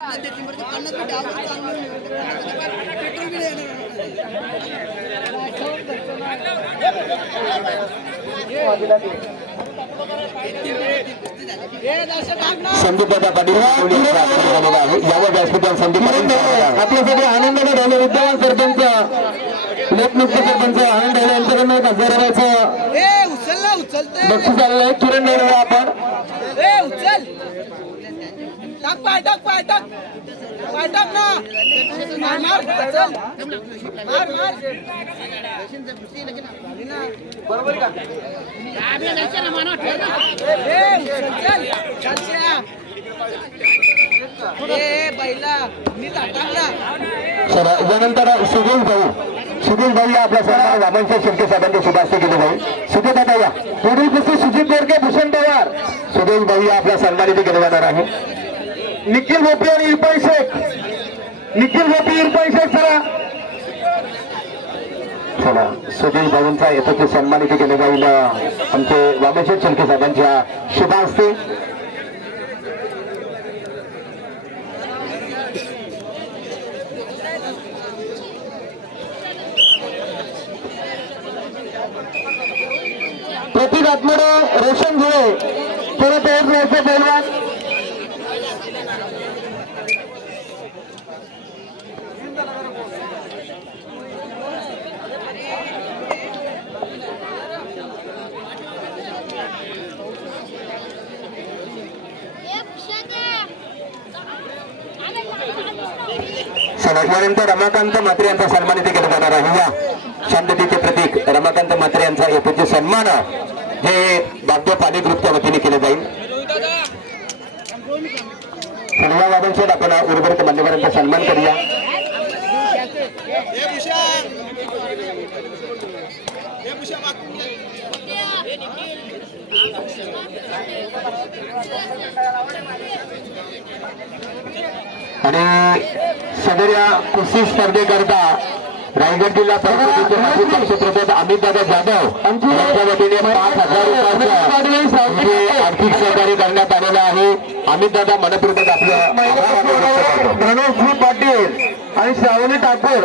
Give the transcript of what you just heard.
संदीप दादा पाटील यावर व्यासपीठावर संदीप आपल्यासाठी आनंदाने झाले विद्यमान सरपंच लोकमुक्त सरपंच आनंद यांच्याकडनं 1000 रुपयाचं बक्षीस आलेलं आहे. किरण नेहरू आपण यानंतर सुधीर भाऊ आपल्या सरकार वामनशेठ शिर्के साहेबांचे शुभारंभ केले जाईल. सुधीर दादा या पुढील कुस्ती सुजित बोरके भूषण पवार सुधीर भाऊ आपल्या सन्मानित केले जाणार आहे. निखिल गोपी आणि इरफान शेख चला सुधीर भाऊंचा येथे सन्मानित केले जाईल आमचे वामनशेठ शिर्के साहेबांच्या शुभ हस्ते. प्रतीक आत्मडे रोशन झुळे परत यायचे पैलवान यानंतर रमाकांत म्हात्रे यांचा सन्मानित केला जाणार आहे. या शांततेचे प्रतीक रमाकांत म्हात्रे यांचा येथे सन्मान हे बागदो पाणी ग्रुपच्या वतीने केले जाईल. सर्व वादनशेठ आपण उर्वरित मान्यवरांचा सन्मान करूया. आणि सदर या कुस्ती स्पर्धेकरता रायगड जिल्हा परिषदेचे क्षेत्रपती अमित दादा जाधव यांच्या वतीने 5000 रुपयाचे आर्थिक सहकार्य करण्यात आलेलं आहे. अमित दादा मनपूर्वक आपलं मनोज पाटील आणि श्रावणी ठाकूर